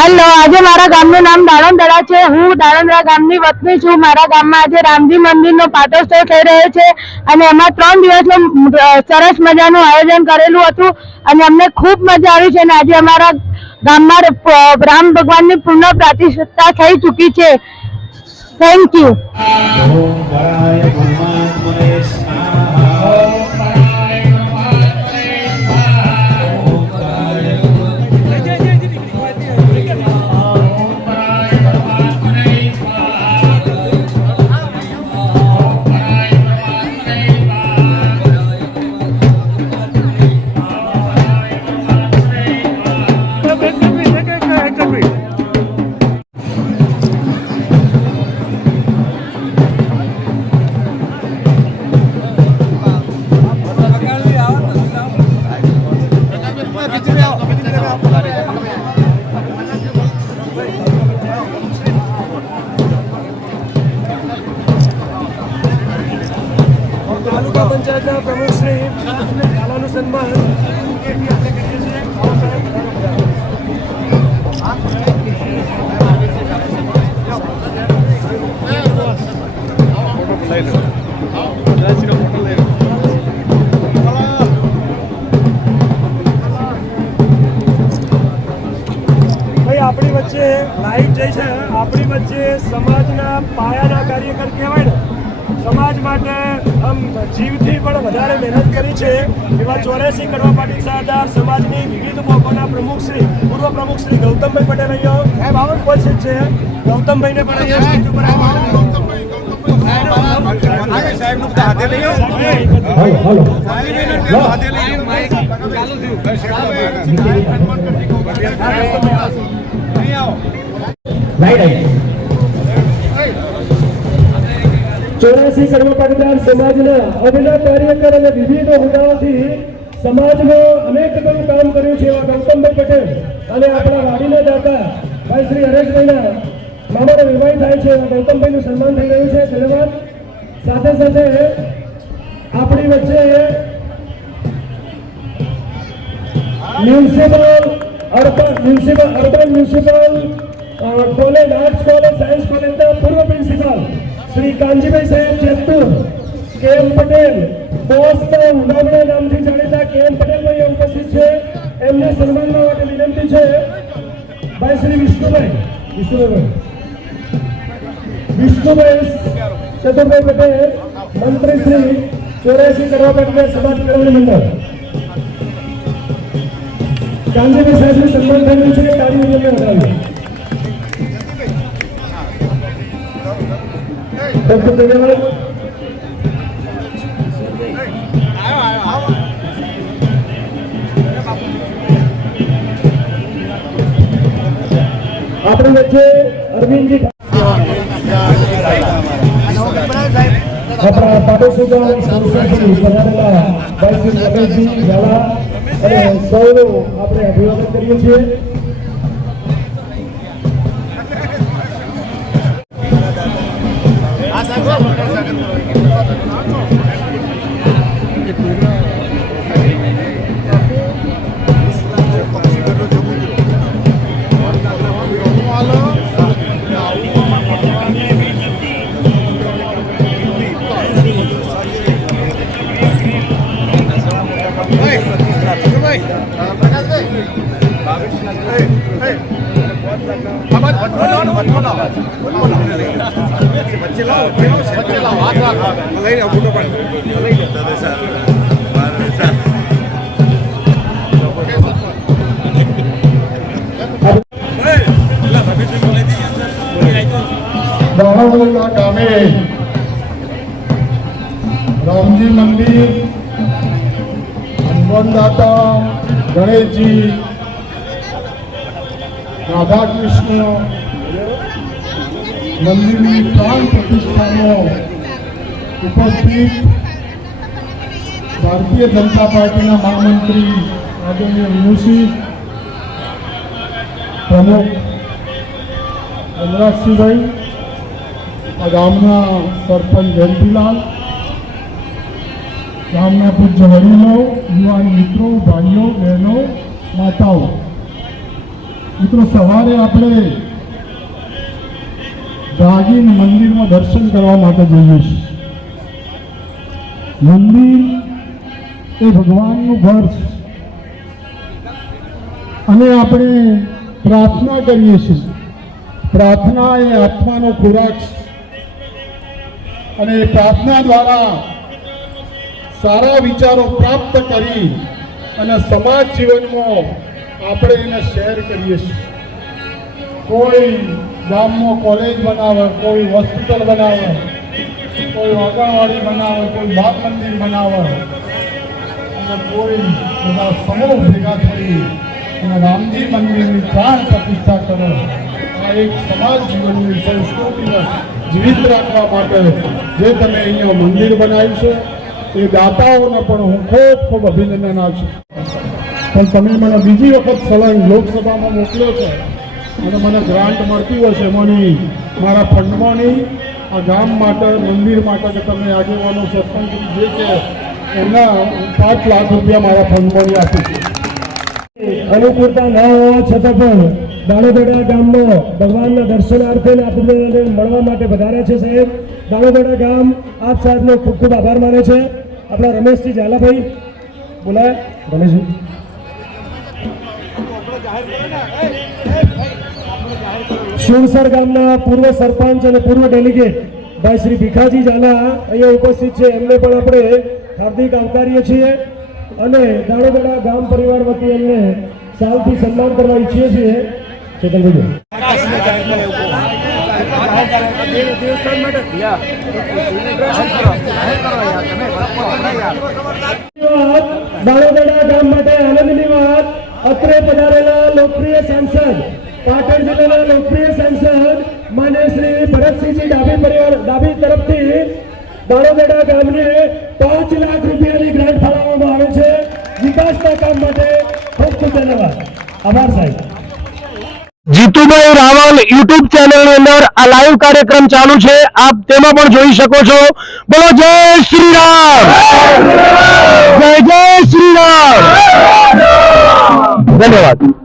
હાલો, આજે મારા ગામનું નામ દાણંદરા છે. હું દાણંદરા ગામની વતની છું. મારા ગામમાં આજે રામજી મંદિરનો પાટોત્સવ થઈ રહ્યો છે અને એમાં ત્રણ દિવસનું સરસ મજાનું આયોજન કરેલું હતું અને અમને ખૂબ મજા આવી છે અને આજે અમારા ગામમાં રામ ભગવાનની પૂર્ણ પ્રતિષ્ઠા થઈ ચૂકી છે. થેન્ક યુ શાળાનું આપણી વચ્ચે લાઈટ જઈ છે આપણી વચ્ચે સમાજના પાયાના કાર્યકર કહેવાય ને સમાજ માટે આમ જીવથી પણ વધારે મહેનત કરી છે એવા ચોર્યાસી કડવા પાટીલ સરદાર સમાજની વિવિધ મોકોના પ્રમુખ શ્રી પૂર્વ પ્રમુખ શ્રી ગૌતમભાઈ પટેલ અહીંયા ઉપસ્થિત છે ગૌતમભાઈને પણ અહીંયા સ્ટેજ ચોરાસી કડવા પાટીદાર સમાજના અભિનવ કાર્યકર અને વિવિધ હોદ્દાઓથી સમાજમાં અનેક બધું કામ કર્યું છે એવા ગૌતમભાઈ પટેલ અને આપણા વાડીના દાતા ભાઈ શ્રી હરેશભાઈના મામાનો વિવાહ થાય છે ગૌતમભાઈનું સન્માન થઈ રહ્યું છે. ધન્યવાદ. સાથે સાથે આપણી વચ્ચે municipal urban municipal urban municipal college, arts college, science કોલેજના પૂર્વ શ્રી કાનજીભાઈ સાહેબ જેતપુર કે એમ પટેલ બોસ ઉડાવણા નામથી જાણીતા કે એમ પટેલ ભાઈ ઉપસ્થિત છે. એમને સન્માન માટે વિનંતી છે. ભાઈ શ્રી વિષ્ણુભાઈ વિષ્ણુભાઈ. વિષ્ણુભાઈ ચતુરભાઈ પટેલ, મંત્રી શ્રી ચોરાસી કરવા માટે સમાજ કેળવણી મંડળ. ગાંધીભાઈ સાહેબનું સન્માન થયેલું છે, તાળી ઉજવણી વધાવી આપણી વચ્ચે અરવિંદજી આપણા પાડોશીના સંસ્થાથી બનાવેલા ભાઈ શ્રી રમેશજી ઝાલા અને સૌનું આપણે અભિવાદન કરીએ છીએ દાહોદના ગામે રામજી મંદિર હનુમાનદાતા ગણેશજી રાધા કૃષ્ણ મંદિરની પ્રાણ પ્રતિષ્ઠામાં ઉપસ્થિત ભારતીય જનતા પાર્ટીના મહામંત્રી આદરણીય મુનશી પ્રમુખ અમરાજસિંહભાઈ આ ગામના સરપંચ જયંતિલાલ ગામના પૂજ્ય વડીલો, યુવાન મિત્રો, ભાઈઓ, બહેનો, માતાઓ. મિત્રો, સવારે આપણે પ્રાચીન મંદિરમાં દર્શન કરવા માટે જઈએ છીએ. મંદિર એ ભગવાનનું ઘર છે. અને આપણે પ્રાર્થના કરીએ છીએ. પ્રાર્થના એ આત્માનો ખોરાક છે. અને પ્રાર્થના દ્વારા સારા વિચારો પ્રાપ્ત કરી અને સમાજ જીવનમાં આપણે એને શેર કરીએ છીએ. કોઈ ગામમાં કોલેજ બનાવે, કોઈ હોસ્પિટલ બનાવે, કોઈ આંગણવાડી બનાવે, કોઈ બાપ મંદિર બનાવે, અને કોઈ બધા સમૂહ ભેગા થઈ અને રામજી મંદિરની પ્રાણ પ્રતિષ્ઠા કરે. આ એક સમાજ જીવનની સંસ્કૃતિને જીવિત રાખવા માટે જે તમે અહીંયા મંદિર બનાવ્યું છે, એ દાતાઓને પણ હું ખૂબ ખૂબ અભિનંદન આપું છું. પણ તમે મને બીજી વખત સલાહ લોકસભામાં મોકલ્યો છે. અને મને ગ્રાન્ટ મળતી હશે એમાંની મારા ફંડમાંની આ ગામ માટે, મંદિર માટે કે તમે આગેવાનો સરપંચ જે છે, એમના પાંચ લાખ રૂપિયા મારા ફંડમાંની આપી છે. અનુકૂળતા ન હોવા છતાં પણ દાણોદડા ગામમાં ભગવાનના દર્શનાર્થે આપણને મળવા માટે વધારે છે સાહેબ. દાણોદડા ગામ આપ સાહેબનો ખૂબ ખૂબ આભાર માને છે. આપણા રમેશજી ઝાલાભાઈ બોલાય. રમેશજી. સુરસર ગામના પૂર્વ સરપંચ અને પૂર્વ ડેલિગેટ ભાઈ શ્રી ભીખાજી ઝાલા અહીંયા ઉપસ્થિત છે. એમને પણ આપણે હાર્દિક આવકારીએ છીએ અને દાણોદડા ગામ પરિવાર વતી એમને સાલથી સન્માન કરવા ઈચ્છીએ છીએ. દાણોદડા ગામ માટે આનંદની વાત. અત્રે પધારેલા લોકપ્રિય સાંસદ, પાટણ જિલ્લાના લોકપ્રિય સાંસદ, માન્ય શ્રી ભરતસિંહજી ડાભી પરિવાર, ડાભી તરફથી દાણોદડા ગામને પાંચ લાખ રૂપિયાની ગ્રાન્ટ ફાળવવામાં આવે છે. વિકાસના કામ માટે ખૂબ ખૂબ ધન્યવાદ. આભાર સાહેબ. જીતુભાઈ રાવલ યુટ્યુબ ચેનલની અંદર આ લાઈવ કાર્યક્રમ ચાલુ છે. આપ તેમાં પણ જોઈ શકો છો. બોલો, જય શ્રી રામ! જય જય શ્રી રામ! ધન્યવાદ